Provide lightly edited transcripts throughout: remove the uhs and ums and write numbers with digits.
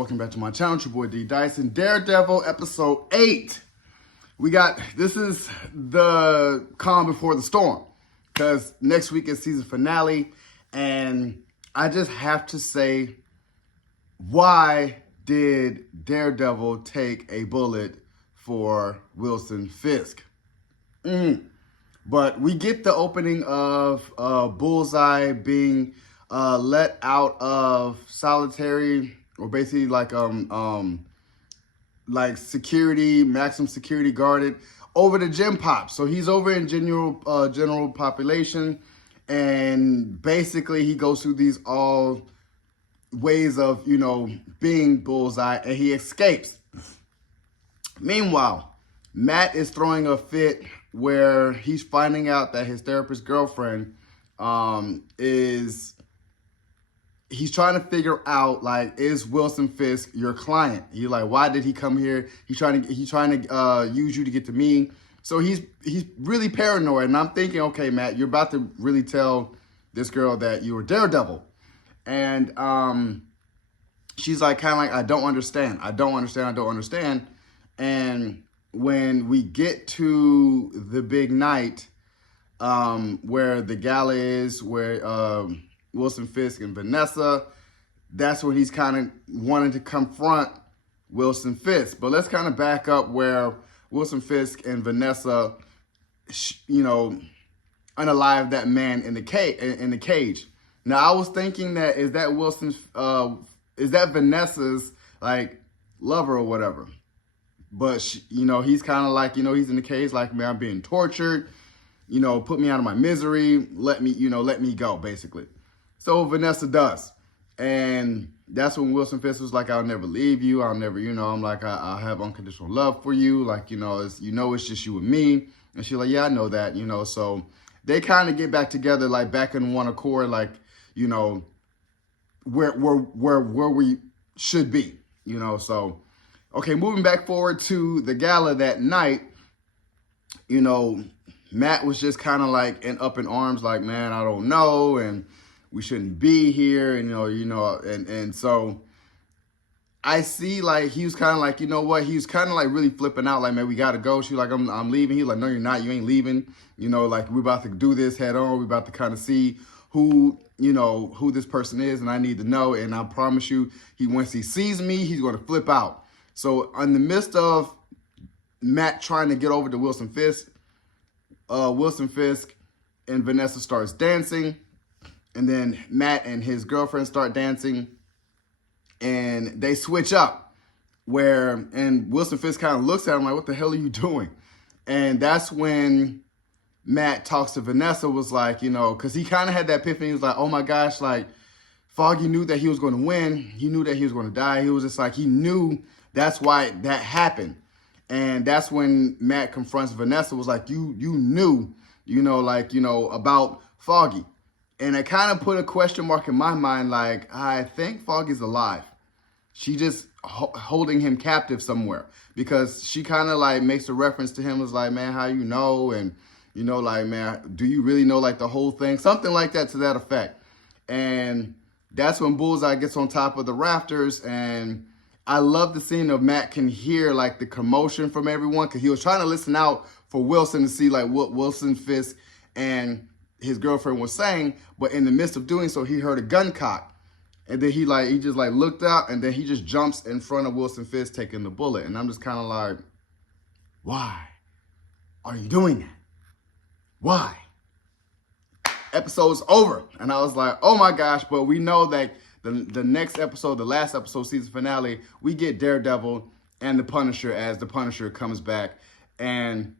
welcome back to my channel. It's your boy D Dyson. Daredevil episode 8. This is the calm before the storm, because next week is season finale, and I just have to say, why did Daredevil take a bullet for Wilson Fisk? But we get the opening of Bullseye being let out of solitary, or basically like security, maximum security guarded, over to Gym Pop. So he's over in general population, and basically he goes through these all ways of, being Bullseye, and he escapes. Meanwhile, Matt is throwing a fit where he's finding out that his therapist girlfriend he's trying to figure out, like, is Wilson Fisk your client? He's like, why did he come here? He's trying to use you to get to me. So he's really paranoid, and I'm thinking, okay, Matt, you're about to really tell this girl that you were Daredevil. And she's like, kind of like, I don't understand. And when we get to the big night, where the gala is, where Wilson Fisk and Vanessa, that's when he's kind of wanting to confront Wilson Fisk. But let's kind of back up where Wilson Fisk and Vanessa, unalive that man in the cage. Now, I was thinking that is that Vanessa's, like, lover or whatever. But he's kind of like, he's in the cage, like, man, I'm being tortured. Put me out of my misery. Let me go, basically. So Vanessa does. And that's when Wilson Fisk was like, I'll never leave you. I'll never, I'm like, I have unconditional love for you. Like, it's just you and me. And she's like, yeah, I know that, So they kind of get back together, like, back in one accord, like, where we should be, So, okay, moving back forward to the gala that night, Matt was just kind of like up in arms, like, man, I don't know, and we shouldn't be here, and and so I see, like, he was kind of like, he was kind of like really flipping out, like, man, we gotta go. She was like, I'm leaving. He was like, no, you're not. You ain't leaving. Like, we're about to do this head on. We're about to kind of see who this person is, and I need to know. And I promise you, once he sees me, he's going to flip out. So in the midst of Matt trying to get over to Wilson Fisk and Vanessa starts dancing, and then Matt and his girlfriend start dancing, and they switch up, and Wilson Fisk kind of looks at him like, what the hell are you doing? And that's when Matt talks to Vanessa, was like, because he kind of had that epiphany. He was like, oh my gosh, like, Foggy knew that he was going to win. He knew that he was going to die. He was just like, he knew that's why that happened. And that's when Matt confronts Vanessa, was like, you knew, about Foggy. And it kind of put a question mark in my mind, like, I think Foggy's alive. She just holding him captive somewhere, because she kind of like makes a reference to him, was like, man, how you know? And, like, man, do you really know, like, the whole thing? Something like that, to that effect. And that's when Bullseye gets on top of the rafters, and I love the scene of Matt can hear, like, the commotion from everyone, because he was trying to listen out for Wilson to see, like, what Wilson Fisk and his girlfriend was saying, but in the midst of doing so, he heard a gun cock, and then he just looked out, and then he just jumps in front of Wilson Fisk taking the bullet. And I'm just kind of like, why are you doing that? Why? Episode's over, and I was like, oh my gosh. But we know that the next episode, the last episode, season finale, we get Daredevil and the Punisher as the Punisher comes back, and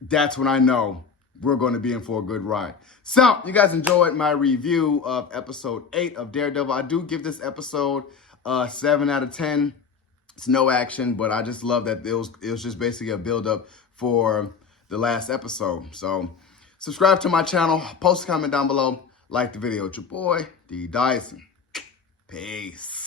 that's when I know we're going to be in for a good ride. So, you guys enjoyed my review of episode 8 of Daredevil. I do give this episode 7 out of 10. It's no action, but I just love that it was just basically a build-up for the last episode. So, subscribe to my channel, post a comment down below, like the video. It's your boy, D Dyson. Peace.